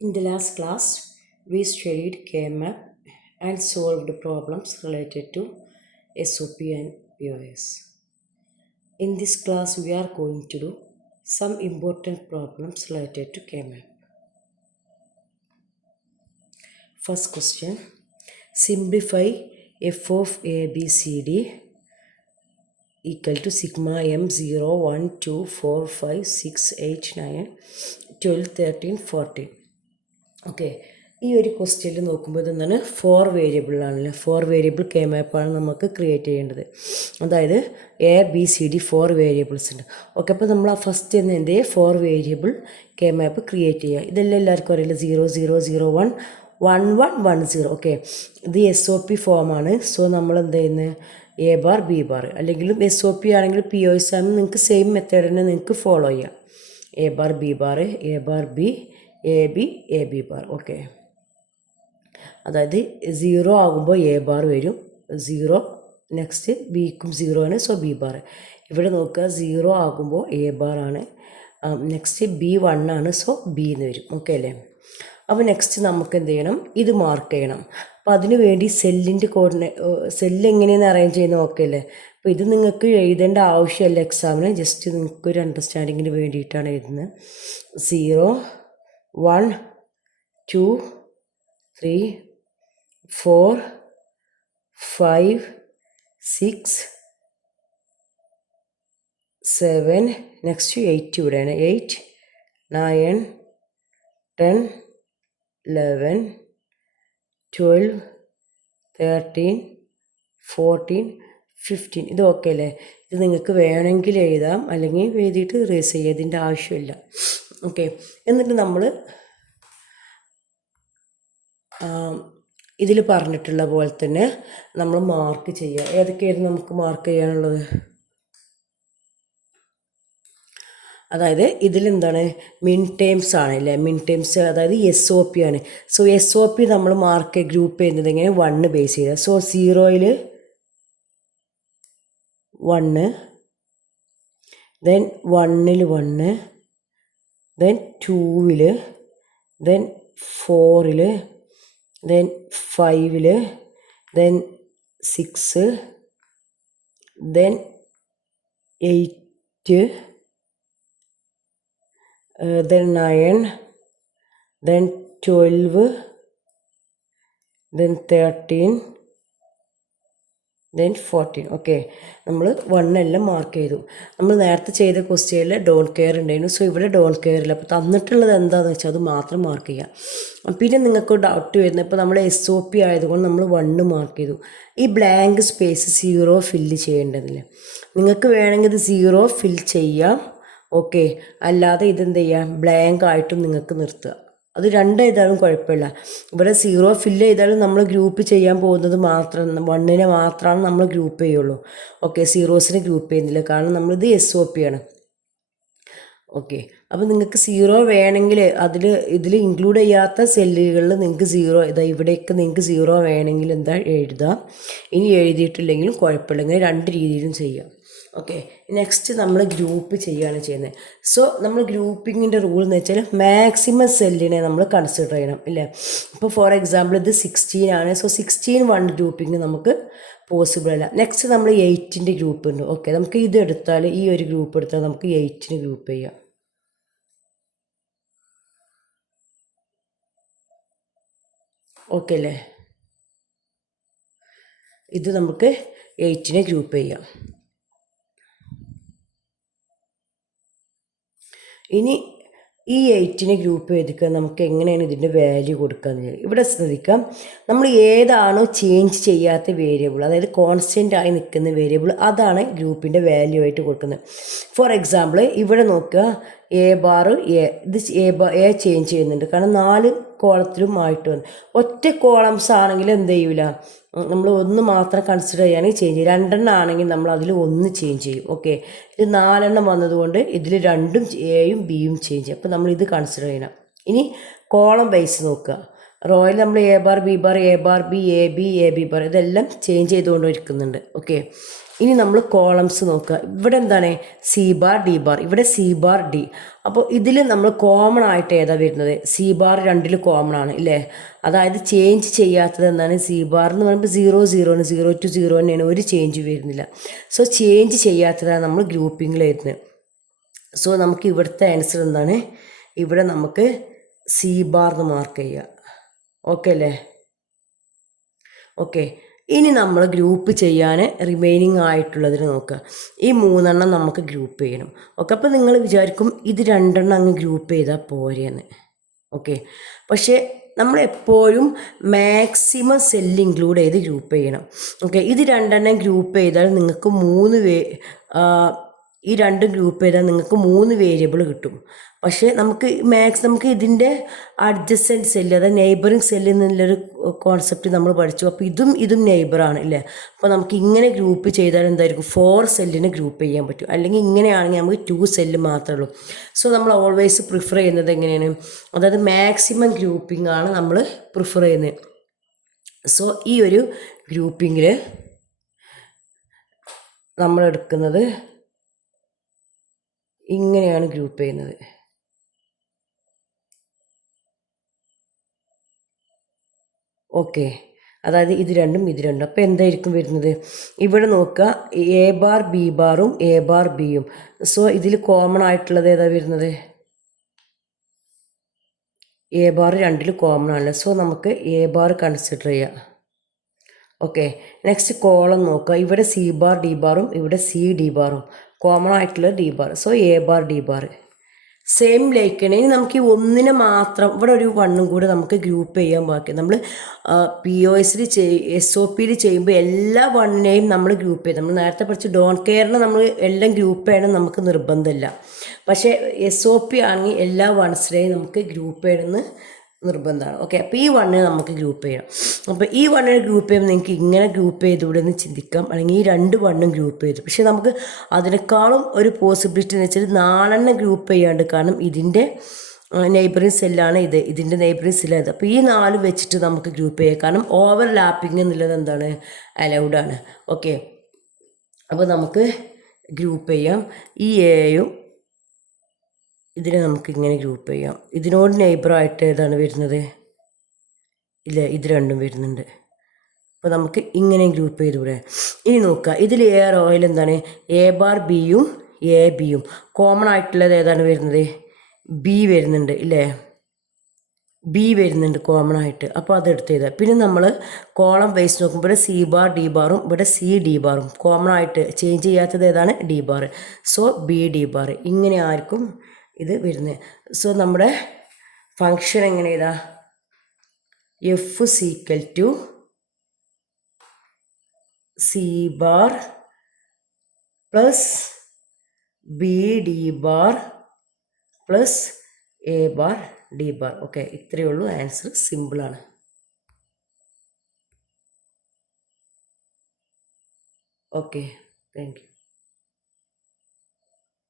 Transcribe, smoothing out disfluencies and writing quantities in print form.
In the last class, we studied KMAP and solved problems related to SOP and POS. In this class, we are going to do some important problems related to KMAP. First question, simplify f of a, b, c, d equal to sigma m 0, 1, 2, 4, 5, 6, 8, 9, 12, 13, 14. Okay, ഈ ഒരു ക്വസ്റ്റ്യനിൽ നോക്കുമ്പോൾ ഇതെന്താണ്, 4 വേരിയബിളാണല്ലേ. 4 variable K മാപ്പാണ് നമുക്ക് create ചെയ്യേണ്ടത്. അതായത് A B C D 4 variables ഉണ്ട്. Okay, അപ്പോൾ നമ്മൾ ആ ഫസ്റ്റ് തന്നെ എന്ത് ചെയ്യുക, 4 വേരിയബിൾ കെ മാപ്പ് ക്രിയേറ്റ് ചെയ്യുക. ഇതെല്ലാം എല്ലാവർക്കും അറിയില്ല, 0, 0, 0, 1, 1, 1, 1, 0. ഓക്കെ, ഇത് SOP ഫോമാണ്. സോ നമ്മൾ എന്ത് ചെയ്യുന്നത്, എ ബാർ ബി ബാർ, അല്ലെങ്കിലും SOP ആണെങ്കിൽ POS ആണെങ്കിൽ നിങ്ങൾക്ക് സെയിം മെത്തേഡ് തന്നെ നിങ്ങൾക്ക് ഫോളോ ചെയ്യാം. A bar B bar, A bar B, A B bar. Okay, അതായത് 0 ആകുമ്പോൾ എ ബാർ വരും, 0 നെക്സ്റ്റ് ബിക്കും 0 ആണ്, സോ ബി ബാർ. ഇവിടെ നോക്കുക, 0 ആകുമ്പോൾ എ ബാർ ആണ്, നെക്സ്റ്റ് ബി 1 ആണ്, സോ ബി എന്ന് വരും. ഓക്കെ അല്ലേ. അപ്പോൾ നെക്സ്റ്റ് നമുക്ക് എന്ത് ചെയ്യണം, ഇത് മാർക്ക് ചെയ്യണം. അപ്പോൾ അതിന് വേണ്ടി സെല്ലിൻ്റെ സെല്ല് എങ്ങനെയെന്ന് അറേഞ്ച് ചെയ്യുന്നത് ഓക്കെ അല്ലേ. അപ്പോൾ ഇത് നിങ്ങൾക്ക് എഴുതേണ്ട ആവശ്യമല്ല എക്സാമിന്, ജസ്റ്റ് നിങ്ങൾക്കൊരു അണ്ടർസ്റ്റാൻഡിങ്ങിന് വേണ്ടിയിട്ടാണ് എഴുതുന്നത്. 0, 1, 2, 3, 4, 5, 6, 7, നെക്സ്റ്റ് 8 ഇവിടെയാണ്. 8, 9, 10, 11, 12, 13, 14, 15. ഇത് ഓക്കെ അല്ലേ. ഇത് നിങ്ങൾക്ക് വേണമെങ്കിൽ എഴുതാം, അല്ലെങ്കിൽ എഴുതിയിട്ട് റേസ് ചെയ്യുക, ഇതിൻ്റെ ആവശ്യമില്ല. ഓക്കെ, എന്നിട്ട് നമ്മൾ ഇതിൽ പറഞ്ഞിട്ടുള്ള പോലെ തന്നെ നമ്മൾ മാർക്ക് ചെയ്യുക. ഏതൊക്കെയായിരുന്നു നമുക്ക് മാർക്ക് ചെയ്യാനുള്ളത്? അതായത് ഇതിലെന്താണ്, മിൻ ടേംസ് ആണല്ലേ. മിൻ ടേംസ് അതായത് SOP ആണ്. സോ SOP നമ്മൾ മാർക്ക് ഗ്രൂപ്പ് ചെയ്യുന്നത് എങ്ങനെ, 1 ബേസ് ചെയ്യുക. സോ 0യിൽ 1, ദെൻ 1ൽ 1, ദെൻ 2ൽ, ദെൻ 4ൽ, ദെൻ 5ൽ, then 6, then 8, then 9, then 12, then 13, then 14. Okay, നമ്മൾ 1 എല്ലാം മാർക്ക് ചെയ്തു. നമ്മൾ നേരത്തെ ചെയ്ത ക്വസ്റ്റ്യനിൽ ഡോണ്ട് കെയർ ഉണ്ടായിരുന്നു, സോ ഇവിടെ ഡോണ്ട് കെയർ ഇല്ല. അപ്പോൾ തന്നിട്ടുള്ളത് എന്താണെന്ന് വെച്ചാൽ അത് മാത്രം മാർക്ക് ചെയ്യാം. പിന്നെ നിങ്ങൾക്ക് ഡൗട്ട് വരുന്നത്, ഇപ്പോൾ നമ്മൾ SOP ആയതുകൊണ്ട് നമ്മൾ 1 മാർക്ക് ചെയ്തു. ഈ ബ്ലാങ്ക് സ്പേസ് 0 ഫില്ല് ചെയ്യേണ്ടതില്ല. നിങ്ങൾക്ക് വേണമെങ്കിൽ ഇത് 0 ഫിൽ ചെയ്യാം, ഓക്കെ. അല്ലാതെ ഇതെന്ത് ചെയ്യാം, ബ്ലാങ്ക് ആയിട്ടും നിങ്ങൾക്ക് നിർത്തുക. അത് 2 ചെയ്താലും കുഴപ്പമില്ല. ഇവിടെ 0 ഫില്ല് ചെയ്താലും നമ്മൾ ഗ്രൂപ്പ് ചെയ്യാൻ പോകുന്നത് മാത്രം 1നെ മാത്രമാണ് നമ്മൾ ഗ്രൂപ്പ് ചെയ്യുള്ളൂ. ഓക്കെ, 0സിനെ ഗ്രൂപ്പ് ചെയ്യുന്നില്ല, കാരണം നമ്മളിത് SOP ആണ്. ഓക്കെ, അപ്പോൾ നിങ്ങൾക്ക് 0 വേണമെങ്കിൽ ഇതിൽ ഇൻക്ലൂഡ് ചെയ്യാത്ത സെല്ലുകളിൽ നിങ്ങൾക്ക് 0, ഇതാ ഇവിടെയൊക്കെ നിങ്ങൾക്ക് 0 വേണമെങ്കിൽ എന്താ എഴുതാം. ഇനി എഴുതിയിട്ടില്ലെങ്കിലും കുഴപ്പമില്ല, ഇങ്ങനെ 2 രീതിയിലും ചെയ്യാം. ഓക്കെ, നെക്സ്റ്റ് നമ്മൾ ഗ്രൂപ്പ് ചെയ്യുകയാണ് ചെയ്യുന്നത്. സോ നമ്മൾ ഗ്രൂപ്പിങ്ങിൻ്റെ റൂൾ എന്ന് വെച്ചാൽ മാക്സിമം സെല്ലിനെ നമ്മൾ കൺസിഡർ ചെയ്യണം, ഇല്ലേ. ഇപ്പോൾ ഫോർ എക്സാമ്പിൾ ഇത് 16 ആണ്, സോ 16 1 ഗ്രൂപ്പിംഗ് നമുക്ക് പോസിബിൾ അല്ല. നെക്സ്റ്റ് നമ്മൾ 8ൻ്റെ ഗ്രൂപ്പ് ഉണ്ട്. ഓക്കെ, നമുക്ക് ഇത് എടുത്താൽ, ഈ ഒരു ഗ്രൂപ്പ് എടുത്താൽ നമുക്ക് 8ന് ഗ്രൂപ്പ് ചെയ്യാം. ഓക്കെ അല്ലേ, ഇത് നമുക്ക് 8നെ ഗ്രൂപ്പ് ചെയ്യാം. ഇനി ഈ 8നെ ഗ്രൂപ്പ് ചെയ്തിട്ട് നമുക്ക് എങ്ങനെയാണ് ഇതിൻ്റെ വാല്യൂ കൊടുക്കുക. ഇവിടെ ശ്രദ്ധിക്കാം, നമ്മൾ ഏതാണോ ചേഞ്ച് ചെയ്യാത്ത വേരിയബിൾ, അതായത് കോൺസ്റ്റൻ്റ് ആയി നിൽക്കുന്ന വേരിയബിൾ, അതാണ് ഗ്രൂപ്പിൻ്റെ വാല്യൂ ആയിട്ട് കൊടുക്കുന്നത്. ഫോർ എക്സാമ്പിൾ ഇവിടെ നോക്കുക, എ ബാർ എ, ഇത് എ ചേഞ്ച് ചെയ്യുന്നുണ്ട്, കാരണം 4 കോളത്തിലും ആയിട്ട് വന്നു. ഒറ്റ കോളംസ് ആണെങ്കിൽ എന്ത് ചെയ്യൂല, നമ്മൾ 1 മാത്രം കൺസിഡർ ചെയ്യുകയാണെങ്കിൽ ചേഞ്ച് ചെയ്യും. 2 ആണെങ്കിൽ നമ്മൾ അതിൽ 1 ചേഞ്ച് ചെയ്യും. ഓക്കെ, ഇത് 4 വന്നതുകൊണ്ട് ഇതിൽ 2ഉം എയും ബിയും ചേഞ്ച് ചെയ്യും. അപ്പോൾ നമ്മൾ ഇത് കൺസിഡർ ചെയ്യണം. ഇനി കോളം വൈസ് നോക്കുക, റോയിൽ നമ്മൾ A bar B bar A bar B A B A B bar ഇതെല്ലാം ചേഞ്ച് ചെയ്തുകൊണ്ടിരിക്കുന്നുണ്ട്. ഓക്കെ, ഇനി നമ്മൾ കോളംസ് നോക്കുക. ഇവിടെ എന്താണ് സി ബാർ ഡി ബാർ, ഇവിടെ സി ബാർ ഡി. അപ്പോൾ ഇതിൽ നമ്മൾ കോമൺ ആയിട്ട് ഏതാ വരുന്നത്? സി ബാർ രണ്ടിൽ കോമൺ ആണ് ഇല്ലേ? അതായത് ചേഞ്ച് ചെയ്യാത്തത് എന്താണ്? സി ബാർ എന്ന് പറയുമ്പോൾ 0 0 ആണ്, 0 to 0 തന്നെയാണ്, ഒരു ചേഞ്ച് വരുന്നില്ല. സോ ചേഞ്ച് ചെയ്യാത്തതാണ് നമ്മൾ ഗ്രൂപ്പിങ്ങിൽ വരുന്നത്. സോ നമുക്ക് ഇവിടുത്തെ ആൻസർ എന്താണ്? ഇവിടെ നമുക്ക് സി ബാർ എന്ന് മാർക്ക് ചെയ്യുക. ഓക്കെ അല്ലേ? ഓക്കെ, ഇനി നമ്മൾ ഗ്രൂപ്പ് ചെയ്യാൻ റിമൈനിങ് ആയിട്ടുള്ളതിന് നോക്കുക. ഈ 3 നമുക്ക് ഗ്രൂപ്പ് ചെയ്യണം. ഓക്കെ, അപ്പോൾ നിങ്ങൾ വിചാരിക്കും ഇത് 2 അങ്ങ് ഗ്രൂപ്പ് ചെയ്താൽ പോരെയെന്ന്. ഓക്കെ, പക്ഷേ നമ്മൾ എപ്പോഴും മാക്സിമം സെല്ല് ഇൻക്ലൂഡ് ചെയ്ത് ഗ്രൂപ്പ് ചെയ്യണം. ഓക്കെ, ഇത് 2 ഗ്രൂപ്പ് ചെയ്താൽ നിങ്ങൾക്ക് ഈ 2 ഗ്രൂപ്പ് ചെയ്താൽ നിങ്ങൾക്ക് 3 വേരിയബിൾ കിട്ടും. പക്ഷേ നമുക്ക് ഇതിൻ്റെ അഡ്ജസ്റ്റൻറ്റ് സെല്ല്, അതായത് നെയ്ബറിങ് സെല്ല് എന്നുള്ളൊരു കോൺസെപ്റ്റ് നമ്മൾ പഠിച്ചു. അപ്പോൾ ഇതും നെയ്ബറാണ് ഇല്ലേ? അപ്പോൾ നമുക്ക് ഇങ്ങനെ ഗ്രൂപ്പ് ചെയ്താൽ എന്തായിരിക്കും? 4 സെല്ലിന് ഗ്രൂപ്പ് ചെയ്യാൻ പറ്റും. അല്ലെങ്കിൽ ഇങ്ങനെയാണെങ്കിൽ നമുക്ക് 2 സെല്ല് മാത്രമേ ഉള്ളൂ. സോ നമ്മൾ ഓൾവേസ് പ്രിഫർ ചെയ്യുന്നത് എങ്ങനെയാണ്? അതായത് മാക്സിമം ഗ്രൂപ്പിംഗ് ആണ് നമ്മൾ പ്രിഫർ ചെയ്യുന്നത്. സോ ഈ ഒരു ഗ്രൂപ്പിങ്ങിൽ നമ്മൾ എടുക്കുന്നത് ഇങ്ങനെയാണ് ഗ്രൂപ്പ് ചെയ്യുന്നത്. ഓക്കെ, അതായത് ഇത് രണ്ടും. അപ്പോൾ എന്തായിരിക്കും വരുന്നത്? ഇവിടെ നോക്കുക, എ ബാർ ബി ബാറും എ ബാർ ബിയും. സോ ഇതിൽ കോമൺ ആയിട്ടുള്ളത് ഏതാ വരുന്നത്? എ ബാർ 2 കോമൺ ആണല്ലോ. സോ നമുക്ക് എ ബാർ കൺസിഡർ ചെയ്യാം. ഓക്കെ, നെക്സ്റ്റ് കോളം നോക്കുക. ഇവിടെ സി ബാർ ഡി ബാറും ഇവിടെ സി ഡി ബാറും, കോമൺ ആയിട്ടുള്ള D bar. So A bar D bar same ലൈക്കാണ്. ഇനി നമുക്ക് ഈ ഒന്നിനെ മാത്രം, ഇവിടെ ഒരു 1 കൂടെ നമുക്ക് ഗ്രൂപ്പ് ചെയ്യാൻ ബാക്കി. നമ്മൾ POSൽ SOPയിൽ ചെയ്യുമ്പോൾ എല്ലാ 1നെയും നമ്മൾ ഗ്രൂപ്പ് ചെയ്യും. നമ്മൾ നേരത്തെ പഠിച്ച് ഡോൺ കെയറിന് നമ്മൾ എല്ലാം ഗ്രൂപ്പ് ചെയ്യണം നമുക്ക് നിർബന്ധമില്ല. പക്ഷേ SOP ആണെങ്കിൽ എല്ലാ 1സിനെയും നമുക്ക് ഗ്രൂപ്പ് ചെയ്യണമെന്ന് നിർബന്ധമാണ്. ഓക്കെ, അപ്പോൾ ഈ 1 നമുക്ക് ഗ്രൂപ്പ് ചെയ്യണം. അപ്പോൾ ഈ 1 ഗ്രൂപ്പ് ചെയ്യുമ്പോൾ നിങ്ങൾക്ക് ഇങ്ങനെ ഗ്രൂപ്പ് ചെയ്തുകൂടെ എന്ന് ചിന്തിക്കാം, അല്ലെങ്കിൽ ഈ 2 1 ഗ്രൂപ്പ് ചെയ്തു. പക്ഷേ നമുക്ക് അതിനേക്കാളും ഒരു പോസിബിലിറ്റി എന്ന് വെച്ചാൽ 4 ഗ്രൂപ്പ് ചെയ്യാണ്ട്. കാരണം ഇതിൻ്റെ നെയ്ബറിങ് സെല്ലാണ് ഇതിൻ്റെ നെയ്ബറിങ് സെല്ലാണ് ഇത്. അപ്പോൾ ഈ 4 വെച്ചിട്ട് നമുക്ക് ഗ്രൂപ്പ് ചെയ്യാം. കാരണം ഓവർ ലാപ്പിംഗ് എന്നുള്ളത് എന്താണ്? അലൗഡാണ്. ഓക്കെ, അപ്പോൾ നമുക്ക് ഗ്രൂപ്പ് ചെയ്യാം. ഈ എയും ഇതിനെ നമുക്ക് ഇങ്ങനെ ഗ്രൂപ്പ് ചെയ്യാം. ഇതിനോട് നെയ്ബറായിട്ട് ഏതാണ് വരുന്നത്? ഇല്ല, ഇത് 2 വരുന്നുണ്ട്. അപ്പോൾ നമുക്ക് ഇങ്ങനെ ഗ്രൂപ്പ് ചെയ്തുകൂടെ? ഇനി നോക്കുക, ഇതിൽ എ റോയിൽ എന്താണ്? എ ബാർ ബിയും എ ബിയും. കോമൺ ആയിട്ടുള്ളത് ഏതാണ് വരുന്നത്? ബി വരുന്നുണ്ട് ഇല്ലേ? ബി വരുന്നുണ്ട് കോമൺ ആയിട്ട്. അപ്പോൾ അതെടുത്ത് ചെയ്താൽ പിന്നെ നമ്മൾ കോളം വൈസ് നോക്കുമ്പോൾ ഇവിടെ സി ബാർ ഡി ബാറും ഇവിടെ സി ഡി ബാറും. കോമൺ ആയിട്ട് ചേഞ്ച് ചെയ്യാത്തത് ഏതാണ്? D bar. So B D bar. ഇങ്ങനെ ആയിരിക്കും ഇത് വരുന്നത്. സോ നമ്മുടെ ഫങ്ഷൻ എങ്ങനെ ഇതാ? F equal to C bar plus B D bar plus A bar D bar. Okay, ഇത്രയേ ഉള്ളൂ. ആൻസർ സിമ്പിളാണ്. Okay, thank U.